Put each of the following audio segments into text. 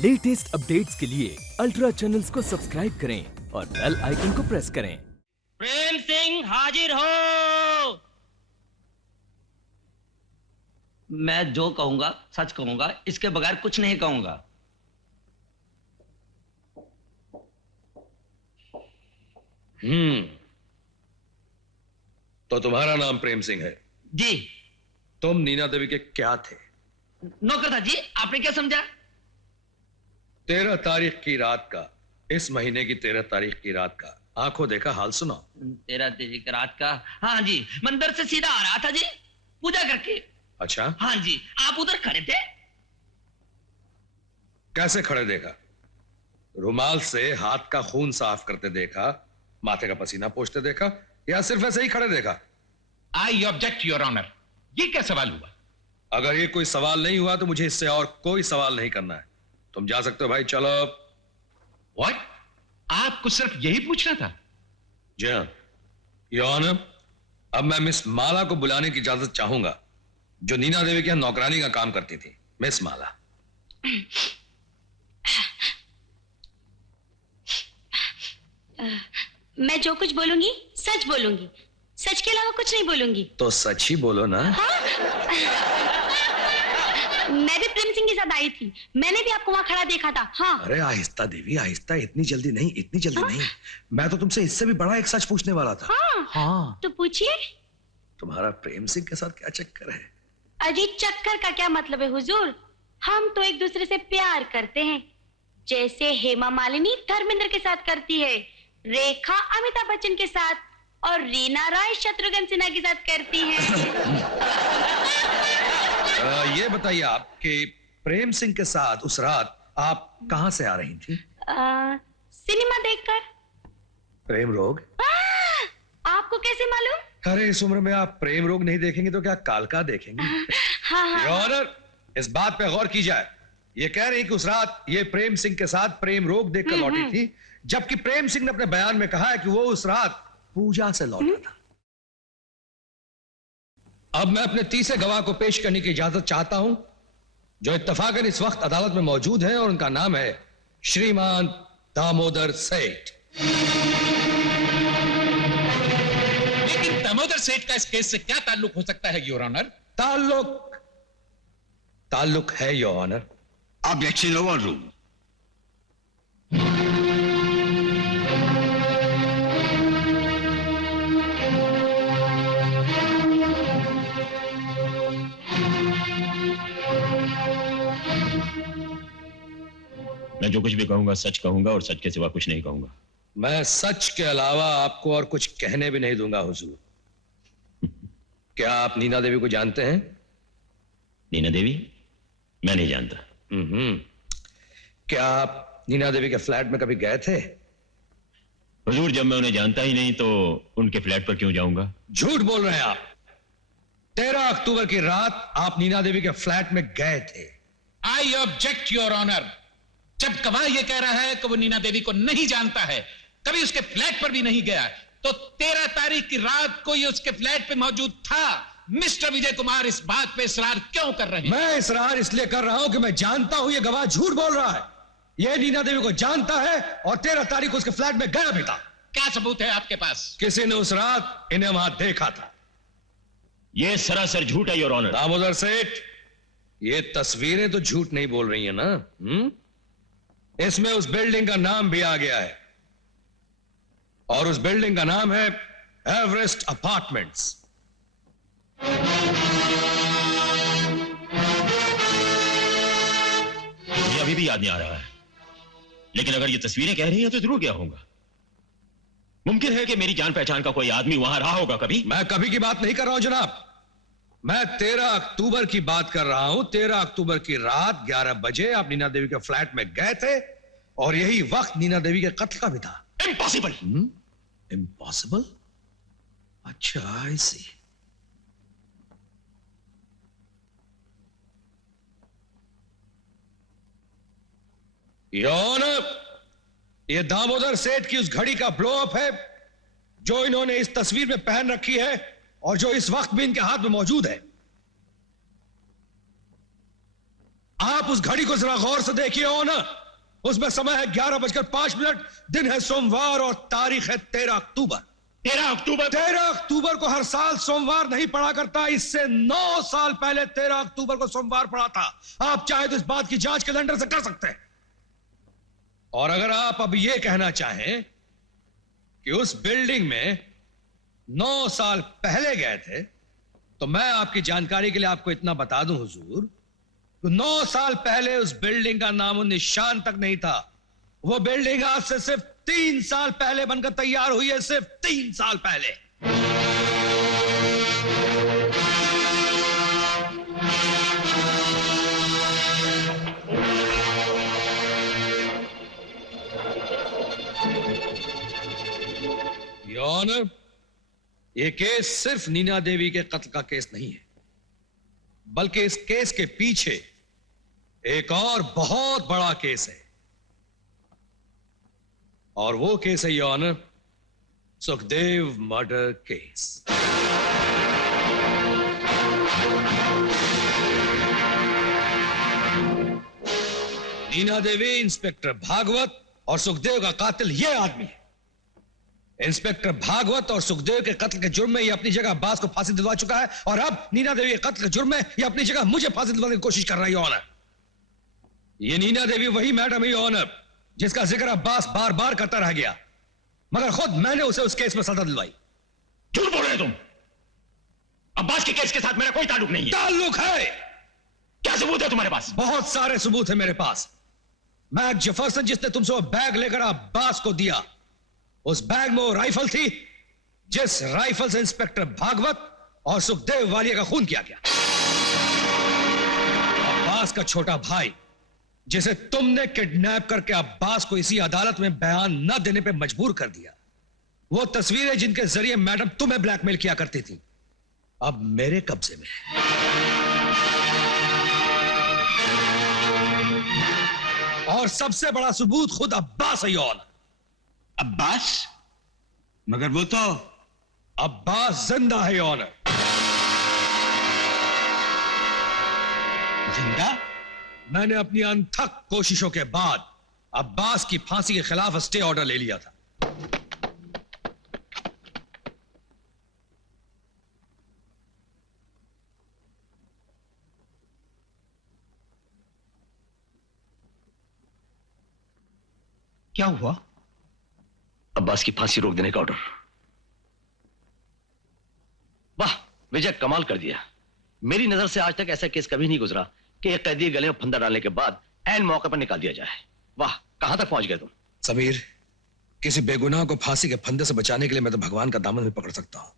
Latest updates के लिए ultra channels को सब्सक्राइब करें और बेल आइकन को प्रेस करें। प्रेम सिंह हाजिर हो। मैं जो कहूंगा सच कहूंगा, इसके बगैर कुछ नहीं कहूंगा। तो तुम्हारा नाम प्रेम सिंह है? जी। तुम नीना देवी के क्या थे? नौकर था जी। आपने क्या समझा? 13 तारीख की रात का, इस महीने की 13 तारीख की रात का आंखों देखा हाल सुना। 13 तारीख रात का? हाँ जी, मंदिर से सीधा आ रहा था जी, पूजा करके। अच्छा, हाँ जी। आप उधर खड़े थे? कैसे खड़े देखा? रुमाल से हाथ का खून साफ करते देखा, माथे का पसीना पोंछते देखा, या सिर्फ ऐसे ही खड़े देखा? I object your honour. ये क्या सवाल हुआ? अगर ये कोई सवाल नहीं हुआ तो मुझे इससे और कोई सवाल नहीं करना है। तुम जा सकते हो भाई, चलो। व्हाट? आपको सिर्फ यही पूछना था? जी हाँ योर ऑनर, अब मैं मिस माला को बुलाने की इजाजत चाहूंगा, जो नीना देवी के यहाँ नौकरानी का काम करती थी। मिस माला। मैं जो कुछ बोलूंगी सच बोलूंगी, सच के अलावा कुछ नहीं बोलूंगी। तो सच ही बोलो ना। मैं भी प्रेम सिंह के साथ आई थी, मैंने भी आपको वहां खड़ा देखा था। हाँ। अरे आहिस्ता देवी आहिस्ता, इतनी जल्दी नहीं, इतनी जल्दी नहीं। मैं तो तुमसे इससे भी बड़ा एक सच पूछने वाला था। हाँ। तो पूछिए। तुम्हारा प्रेम सिंह के साथ क्या चक्कर है? अजी चक्कर का क्या मतलब है हुजूर? हम तो एक दूसरे से प्यार करते हैं, जैसे हेमा मालिनी धर्मेंद्र के साथ करती है, रेखा अमिताभ बच्चन के साथ, और रीना रॉय शत्रुघ्न सिन्हा के साथ करती है। ये बताइए आप कि प्रेम सिंह के साथ उस रात आप कहां से आ रही थी? सिनेमा देखकर। प्रेम रोग? आपको कैसे मालूम? अरे इस उम्र में आप प्रेम रोग नहीं देखेंगे तो क्या कालका देखेंगे? हाँ। योर ऑनर, इस बात पे गौर की जाए। ये कह रही कि उस रात ये प्रेम सिंह के साथ प्रेम रोग देखकर लौटी थी, जबकि प्रेम सिंह ने अपने बयान में कहा है कि वो उस रात पूजा से लौटा था। अब मैं अपने तीसरे गवाह को पेश करने की इजाजत चाहता हूं, जो इत्तफाकन इस वक्त अदालत में मौजूद है, और उनका नाम है श्रीमान दामोदर सेठ। लेकिन दामोदर सेठ का इस केस से क्या ताल्लुक हो सकता है योर ऑनर? ताल्लुक है योर ऑनर। Objection overruled. मैं जो कुछ भी कहूंगा सच कहूंगा और सच के सिवा कुछ नहीं कहूंगा। मैं सच के अलावा आपको और कुछ कहने भी नहीं दूंगा हुजूर। क्या आप नीना देवी को जानते हैं? नीना देवी? मैं नहीं जानता। क्या आप नीना देवी के फ्लैट में कभी गए थे? हुजूर, जब मैं उन्हें जानता ही नहीं तो उनके फ्लैट पर क्यों जाऊंगा? झूठ बोल रहे हैं आप। 13 अक्टूबर की रात आप नीना देवी के फ्लैट में गए थे। I object your honour. जब गवाह यह कह रहा है कि वो नीना देवी को नहीं जानता है, कभी उसके फ्लैट पर भी नहीं गया, तो 13 तारीख की रात को ये उसके फ्लैट पे मौजूद था। मिस्टर विजय कुमार इस बात पे इसरार क्यों कर रहे हैं? मैं इसरार इसलिए कर रहा हूं कि मैं जानता हूं ये गवाह झूठ बोल रहा है। ये नीना देवी को जानता है और 13 तारीख को उसके फ्लैट में गया भी था। क्या सबूत है आपके पास? किसी ने उस रात इन्हें वहां देखा था। यह सरासर झूठ है योर ऑनर। दामोदर सेठ, ये तस्वीरें तो झूठ नहीं बोल रही है ना? इसमें उस बिल्डिंग का नाम भी आ गया है, और उस बिल्डिंग का नाम है एवरेस्ट अपार्टमेंट्स। मुझे अभी भी याद नहीं आ रहा है, लेकिन अगर ये तस्वीरें कह रही हैं तो जरूर गया होगा। मुमकिन है कि मेरी जान पहचान का कोई आदमी वहां रहा होगा कभी। मैं कभी की बात नहीं कर रहा हूं जनाब, मैं 13 अक्टूबर की बात कर रहा हूं। 13 अक्टूबर की रात 11 बजे आप नीना देवी के फ्लैट में गए थे, और यही वक्त नीना देवी के कत्ल का भी था। इम्पॉसिबल। इम्पॉसिबल? अच्छा, आई सी। योर ऑनर, ये दामोदर सेठ की उस घड़ी का ब्लो अप है जो इन्होंने इस तस्वीर में पहन रखी है, और जो इस वक्त भी इनके हाथ में मौजूद है। आप उस घड़ी को जरा गौर से देखिए ऑनर, उसमें समय है 11:05, दिन है सोमवार और तारीख है 13 अक्टूबर। 13 अक्टूबर को हर साल सोमवार नहीं पड़ा करता, इससे 9 साल पहले 13 अक्टूबर को सोमवार पड़ा था। आप चाहे तो इस बात की जांच कैलेंडर से कर सकते हैं। और अगर आप अब यह कहना चाहें कि उस बिल्डिंग में 9 साल पहले गए थे, तो मैं आपकी जानकारी के लिए आपको इतना बता दूं हुजूर, तो 9 साल पहले उस बिल्डिंग का नामो निशान तक नहीं था। वो बिल्डिंग आज से सिर्फ 3 साल पहले बनकर तैयार हुई है, सिर्फ 3 साल पहले। योर ऑनर, ये केस सिर्फ नीना देवी के कत्ल का केस नहीं है, बल्कि इस केस के पीछे एक और बहुत बड़ा केस है। और वो केस है your honour, Sukhdev murder case. Neena Devi, inspector Bhagwat और सुखदेव का कातिल ये आदमी है। इंस्पेक्टर भागवत और सुखदेव के कत्ल के जुर्म में ये अपनी जगह अब्बास को फांसी दिलवा चुका है, और अब नीना देवी के कत्ल के जुर्म में ये अपनी जगह मुझे फांसी दिलवाने की कोशिश कर रही है ऑनर। ये नीना देवी वही मैडम है ऑनर जिसका जिक्र अब्बास बार बार करता रह गया, मगर खुद मैंने उसे उस केस में सजा दिलवाई। झूठ बोल रहे तुम। अब्बास के केस के साथ मेरा कोई ताल्लुक नहीं है। ताल्लुक है। क्या सबूत है तुम्हारे पास? बहुत सारे सबूत है मेरे पास। मैक जेफरसन जिसने तुमसे वो बैग लेकर अब्बास को दिया, उस बैग में वो राइफल थी जिस राइफल से इंस्पेक्टर भागवत और सुखदेव वालिया का खून किया गया। अब्बास का छोटा भाई जिसे तुमने किडनैप करके अब्बास को इसी अदालत में बयान न देने पे मजबूर कर दिया, वो तस्वीरें जिनके जरिए मैडम तुम्हें ब्लैकमेल किया करती थी, अब मेरे कब्जे में है। और सबसे बड़ा सबूत खुद अब्बास है ऑनर। अब्बास? मगर वो तो अब्बास जिंदा है ऑनर। जिंदा? मैंने अपनी अनथक कोशिशों के बाद अब्बास की फांसी के खिलाफ स्टे ऑर्डर ले लिया था। क्या हुआ? अब्बास की फांसी रोक देने का ऑर्डर। वाह विजय, कमाल कर दिया। मेरी नजर से आज तक ऐसा केस कभी नहीं गुजरा कि एक कैदी गले में फंदा डालने के बाद ऐन मौके पर निकाल दिया जाए। वाह, कहां तक पहुंच गए तुम? समीर, किसी बेगुनाह को फांसी के फंदे से बचाने के लिए मैं तो भगवान का दामन भी पकड़ सकता हूं।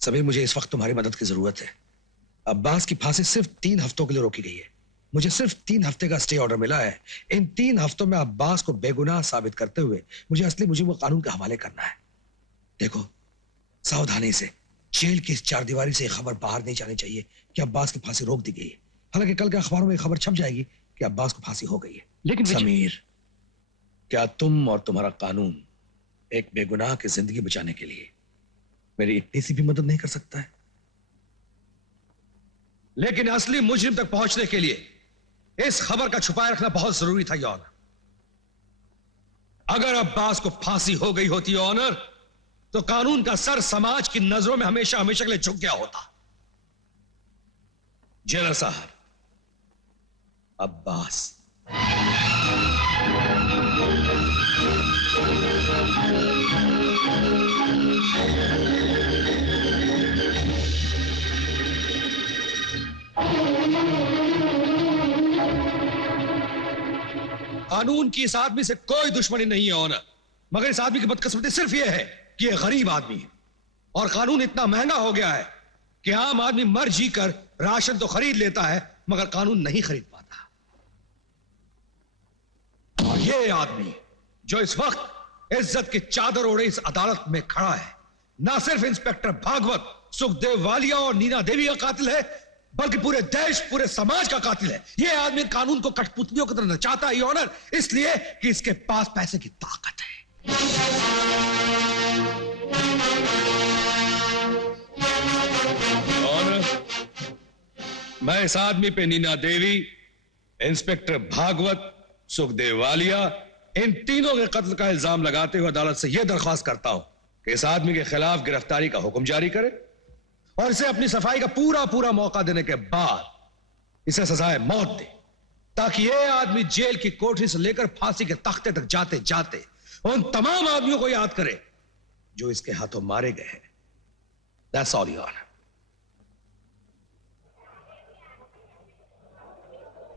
समीर, मुझे इस वक्त तुम्हारी मदद की जरूरत है। अब्बास की फांसी सिर्फ 3 हफ्तों के लिए रोकी गई है। मुझे सिर्फ 3 हफ्ते का स्टे ऑर्डर मिला है। इन 3 हफ्तों में अब्बास को बेगुनाह साबित करते हुए मुझे वो कानून के हवाले करना है। देखो, सावधानी से, जेल की इस 4 दीवारी से खबर बाहर नहीं जानी चाहिए कि अब्बास की फांसी रोक दी गई है। हालांकि कल के अखबारों में खबर छप जाएगी कि अब्बास को फांसी हो गई है। लेकिन समीर, क्या तुम और तुम्हारा कानून एक बेगुनाह की जिंदगी बचाने के लिए मेरी इतनी सी भी मदद नहीं कर सकता है? लेकिन असली मुजरिम तक पहुंचने के लिए इस खबर का छुपाए रखना बहुत जरूरी था ऑनर। अगर अब्बास को फांसी हो गई होती ऑनर, तो कानून का सर समाज की नजरों में हमेशा हमेशा के लिए झुक गया होता। जेलर साहब, अब्बास कानून की इस आदमी से कोई दुश्मनी नहीं है ऑनर, मगर इस आदमी की बदकिस्मती सिर्फ यह है कि यह गरीब आदमी है और कानून इतना महंगा हो गया है कि आम आदमी मर जी कर राशन तो खरीद लेता है मगर कानून नहीं खरीद पाता। और यह आदमी जो इस वक्त इज्जत की चादर ओढ़े इस अदालत में खड़ा है, ना सिर्फ इंस्पेक्टर भागवत, सुखदेव वालिया और नीना देवी का कातिल है, बल्कि पूरे देश, पूरे समाज का कातिल है। यह आदमी कानून को कठपुतलियों की तरह नचाता है ऑनर, इसलिए कि इसके पास पैसे की ताकत है। ऑनर, मैं इस आदमी पे नीना देवी इंस्पेक्टर भागवत, सुखदेव वालिया, इन तीनों के कत्ल का इल्जाम लगाते हुए अदालत से यह दरख्वास्त करता हूं कि इस आदमी के खिलाफ गिरफ्तारी का हुक्म जारी करे और इसे अपनी सफाई का पूरा पूरा मौका देने के बाद इसे सजाए मौत दे, ताकि यह आदमी जेल की कोठरी से लेकर फांसी के तख्ते तक जाते जाते उन तमाम आदमियों को याद करे जो इसके हाथों मारे गए हैं। That's all, Your Honor.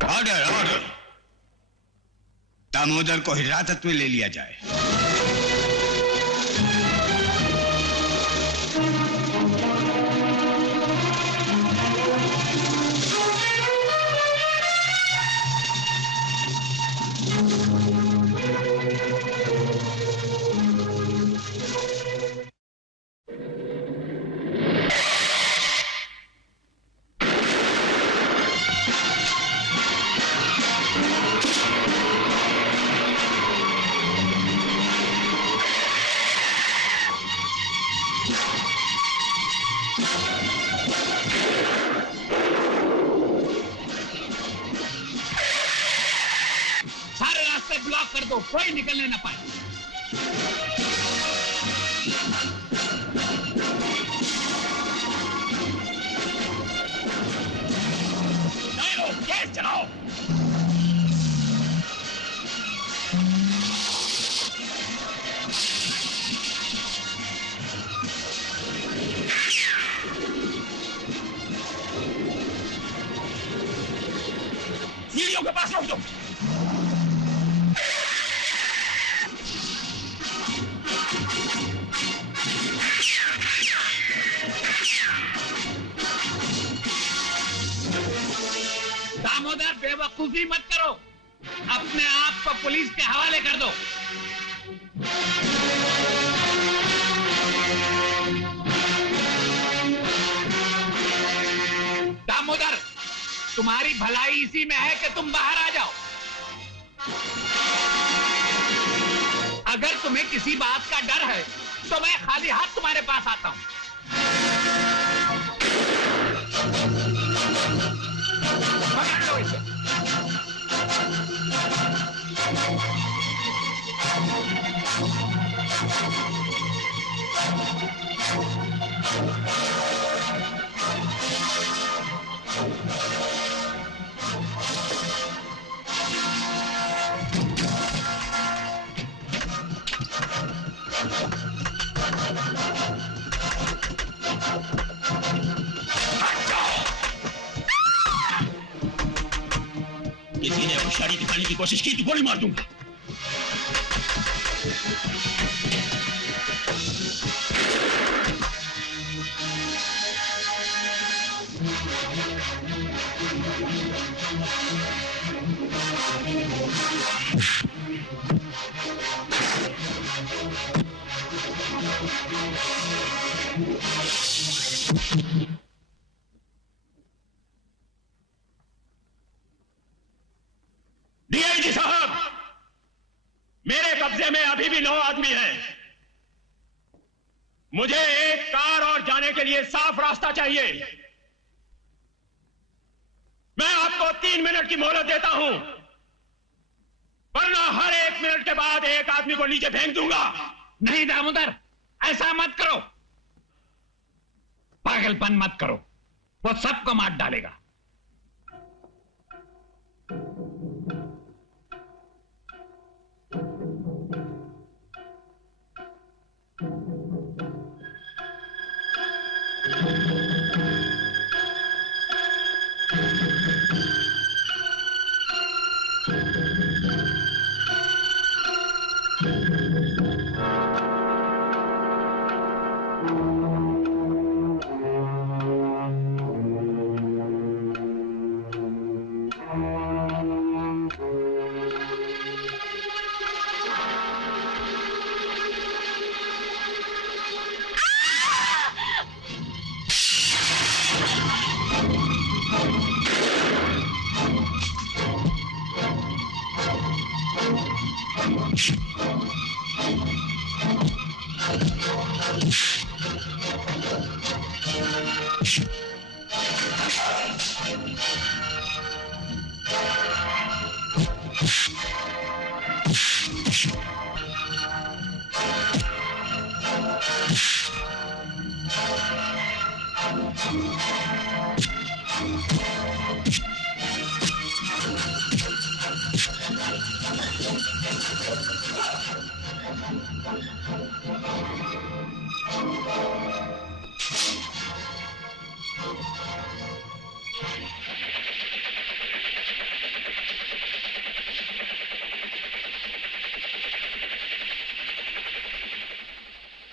Order order, Damodar को हिरासत में ले लिया जाए। सारे रास्ते ब्लॉक कर दो, कोई निकलने ना पाए। गैस चलाओ। सीढ़ियों के पास रोक दो। दामोदर, बेवकूफी मत करो, अपने आप को पुलिस के हवाले कर दो। दामोदर, तुम्हारी भलाई इसी में है कि तुम बाहर आ जाओ। अगर तुम्हें किसी बात का डर है तो मैं खाली हाथ तुम्हारे पास आता हूं। पकड़ लो इसे। किसी ने होशियारी दिखाने की कोशिश की तो गोली मार दूंगा। डीआईजी साहब, मेरे कब्जे में अभी भी 9 आदमी हैं। मुझे एक कार और जाने के लिए साफ रास्ता चाहिए। मैं आपको 3 मिनट की मोहलत देता हूं, वरना हर 1 मिनट के बाद एक आदमी को नीचे फेंक दूंगा। नहीं दामोदर, ऐसा मत करो, पागलपन मत करो, वो सबको मार डालेगा।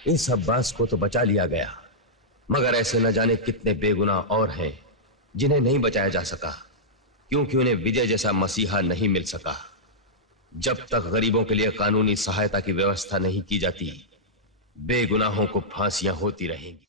इस अब्बास को तो बचा लिया गया, मगर ऐसे न जाने कितने बेगुनाह और हैं जिन्हें नहीं बचाया जा सका, क्योंकि उन्हें विजय जैसा मसीहा नहीं मिल सका। जब तक गरीबों के लिए कानूनी सहायता की व्यवस्था नहीं की जाती, बेगुनाहों को फांसियां होती रहेंगी।